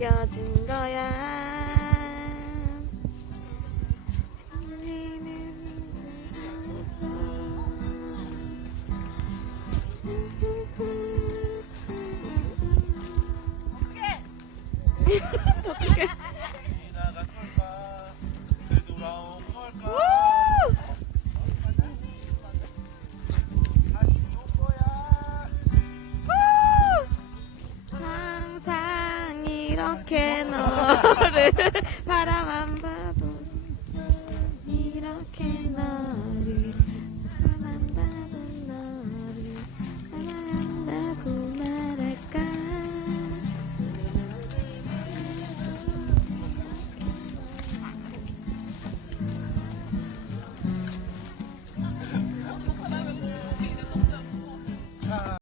느껴진 거야. 어떡해. 지나간 걸까 되돌아온 걸까 다시 올 거야 항상 이렇게 너를 바라만 봐도 이렇게 너를 바라만 너를 사랑한다고 말할까. 자